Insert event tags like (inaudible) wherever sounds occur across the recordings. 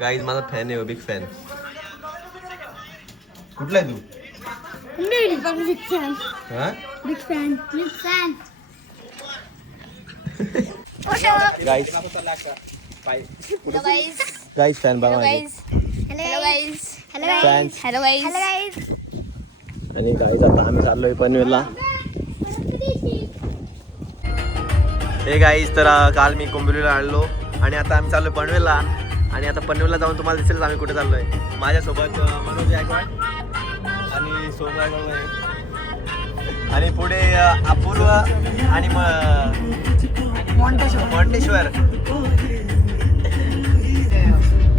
Guys माझा fan आहे big fan कुठला आहे तू. हा. गाईज फॅन बघा Hello माझे. guys. Hello guys. Hello guys. Fans. Hello guys. Hello guys. आणि गाईज आता आम्ही चाललोय पनवेलला हे गाईज तर काल मी कोंबिवलीला आलो आणि आता आम्ही चाललोय पनवेलला. आणि आता पनवेलला जाऊन तुम्हाला दिसेल आम्ही कुठे चाललोय. माझ्यासोबत मनोज गायकवाड आणि सोम गायकवाड आहे. आणि पुढे अपूर्व आणि मॉन्टेश्वर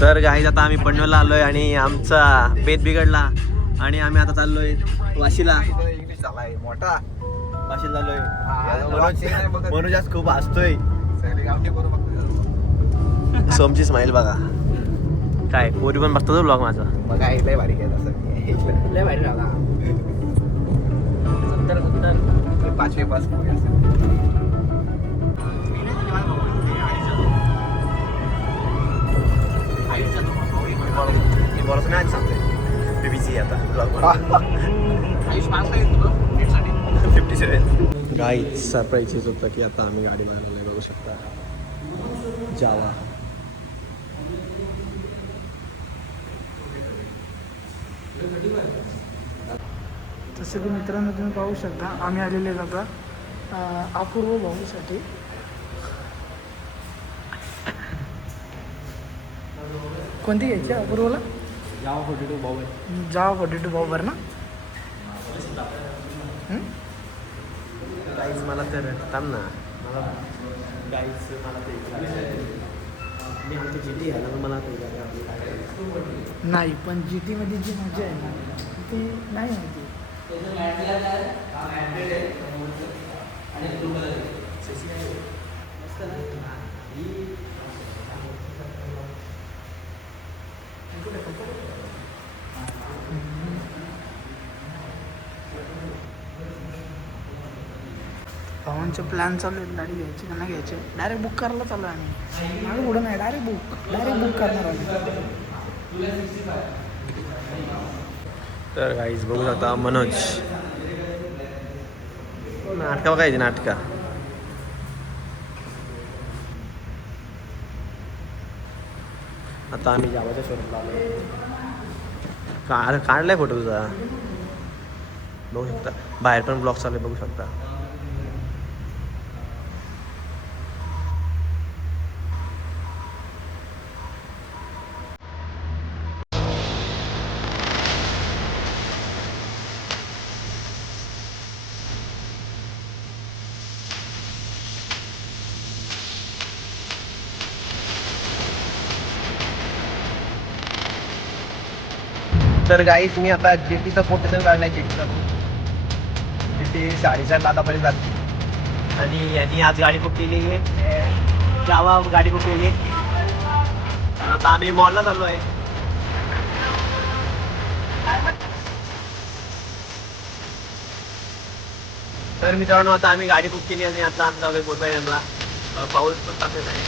तर गाईज आता आम्ही पनवेलला आलोय आणि आमचा बेत बिघडला. आणि आम्ही आता चाललोय वाशीला. मोठा. वाशीला चाललोय मनोज मनोज आज खूप हसतोय. सोमची स्माईल बघा. काय पोरी पण बघतो ब्लॉग माझा. बघा लय भारी घेत असं लय भारी सत्तर सत्तर पाचशे पाच. बोलायचं नाही सांगतोय. मी बिझी आता vlog fifty seven guy surprise होतं की आता आम्ही गाडी बनवलंय बघू शकता. जावा. तसं की मित्रांनो तुम्ही पाहू शकता आम्ही आलेले आता अपूर्व भाऊसाठी. कोणती घ्यायची अपूर्वला? जावा फोर्टी टू भाऊ जावा फोर्टी टू भाऊ बरं ना गाईज मला तर ना. मला गाईज मला ते मी आमची चिठी घ्यायला तर मला ते नाही. पण जी टीमध्ये जी मजा आहे ना ती नाही माहिती भावांचे प्लॅन चालू आहेत गाडी घ्यायची का नाही घ्यायची. डायरेक्ट बुक करायला चालू आहे आम्ही. मागं पुढं नाही डायरेक्ट बुक डायरेक्ट बुक करणार आम्ही. तर गाईज बघू आता मनोज. नाटका बघायची नाटका. आता आम्ही जावाच्या शोरूमला आलो. काढ काढलाय फोटो तुझा. बघू शकता. बाहेर पण ब्लॉग चालू आहे बघू शकता. तर गाईस मी आता जेटीचा फोटो काढलाय जेटीचा जेटी साडेचार लाखापर्यंत जाते. आणि यांनी आज गाडी बुक केली आहे. जावा गाडी बुक केली आता आम्ही मॉलला चाललो आहे. तर मित्रांनो आता आम्ही गाडी बुक केली आणि आता आमचा मुंबईला पाऊस पण टाकत आहे.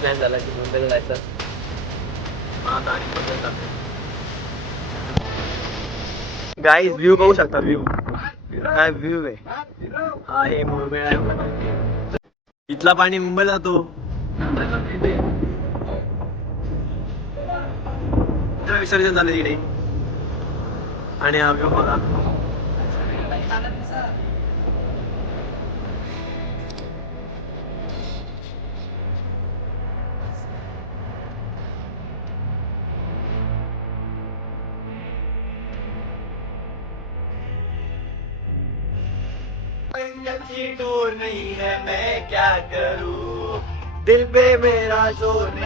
प्लॅन झाला की मुंबईला जायचं. गाईज व्ह्यू बघू शकता व्ह्यू काय व्ह्यू आहे. हा हे मुंबई आहे. इथला पाणी मुंबईला जातो. विसर्जन झालं तिकडे आणि हा व्ह्यू बघा. नहीं है मैं क्या करूं? दिल पे मेरा जोर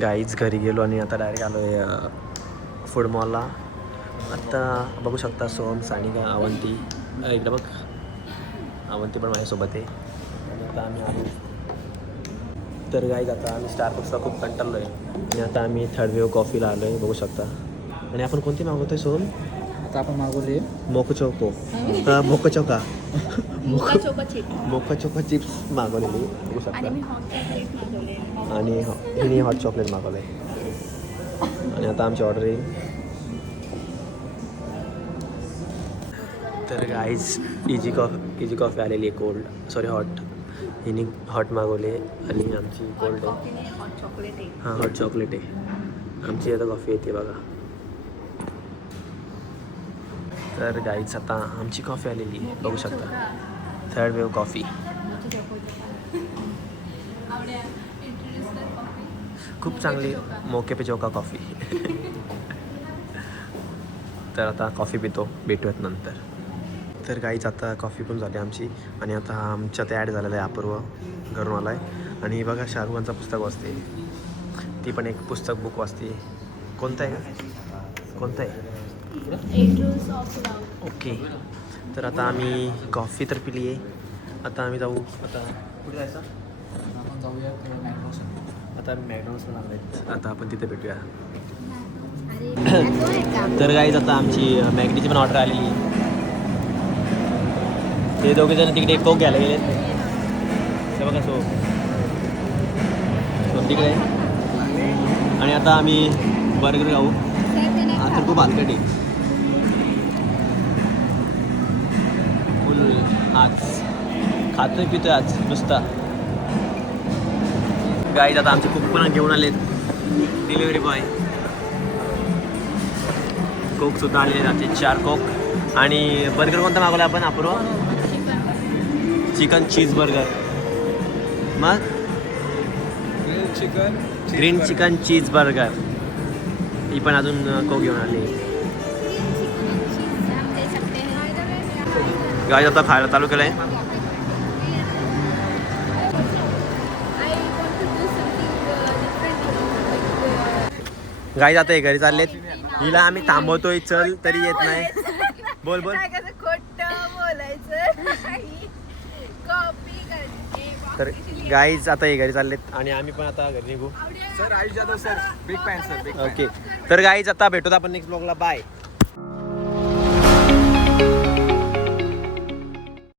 गाईच घरी गेलो आणि आता डायरेक्ट आलो आहे फूड मॉलला आत्ता बघू शकता सोम सानिका अवंती इकडं बघ. अवंती पण माझ्यासोबत आहे. आणि आता आम्ही आलो. तर गाईज आता आम्ही स्टारबक्सला खूप कंटाळलो आहे आणि आता आम्ही थर्ड वेव कॉफीला आलो आहे बघू शकता. आणि आपण कोणती मागवतो आहे सोम आता आपण मागवले मोको चोको हा mocha choco mocha choco chip mocha choco chips मागवलेली. बघू आणि मी शकता आणि ह- हिने हॉट चॉकलेट मागवलं आहे आणि आता आमची ऑर्डर येईल. तर guys easy coffee easy coffee आलेली आहे कोल्ड सॉरी हॉट हिने हॉट मागवले आणि आमची कोल्ड आहे. हां हॉट चॉकलेट आहे. आमची आता कॉफी येते बघा. तर गाईज आता आमची कॉफी आलेली आहे. बघू शकता. थर्ड वेव कॉफी खूप चांगली मोके पे चौका कॉफी. तर आता कॉफी पितो भेटूयात नंतर. तर काहीच आता कॉफी पण झाली आमची आणि आता आमच्यात ॲड झालेलं आहे अपूर्व घरून आला आहे आणि बघा शाहरुखांचं पुस्तक वाचते. ती पण एक पुस्तक बुक वाचते. कोणतं आहे का? कोणतं आहे? ओके तर आता आम्ही कॉफी तर पिली आहे आता आम्ही जाऊ. आता कुठे जायचं? आपण जाऊया आता मॅकडॉनल्ड्सला लागले आता आपण तिथे भेटूया. (coughs) तर गाईज आता आमची मॅगडीची पण ऑर्डर आलेली आहे. ते दोघे जण तिकडे कोक घ्यायला गेले ते बघा सो सो तिकडे. आणि आता आम्ही बर्गर खाऊ. हा तर खूप हलकट आहे. फुल आज खातोय पितोय आज नुसता. गाईज आता आमचे कुक पण घेऊन आलेत. डिलिव्हरी बॉय कोक सुद्धा आलेले आमचे चार कोक आणि बर्गर कोणता मागवला आपण? अपूर्व चिकन चीज बर्गर मग? Chicken green chicken cheese burger ही पण अजून कोक घेऊन आली गाय आता खायला चालू केलं आहे गाय जाते घरी चाललेत. हिला आम्ही थांबवतोय चल तरी येत नाही. बोल बोल. खोट बोलायचं? कॉपी तर गाईज आता हे घरी चाललेत आणि आम्ही पण आता घरी निघू. Sir Ayush Jadhav sir big fan sir okay तर गाईज आता भेटूत आपण नेक्स्ट ब्लॉगला बाय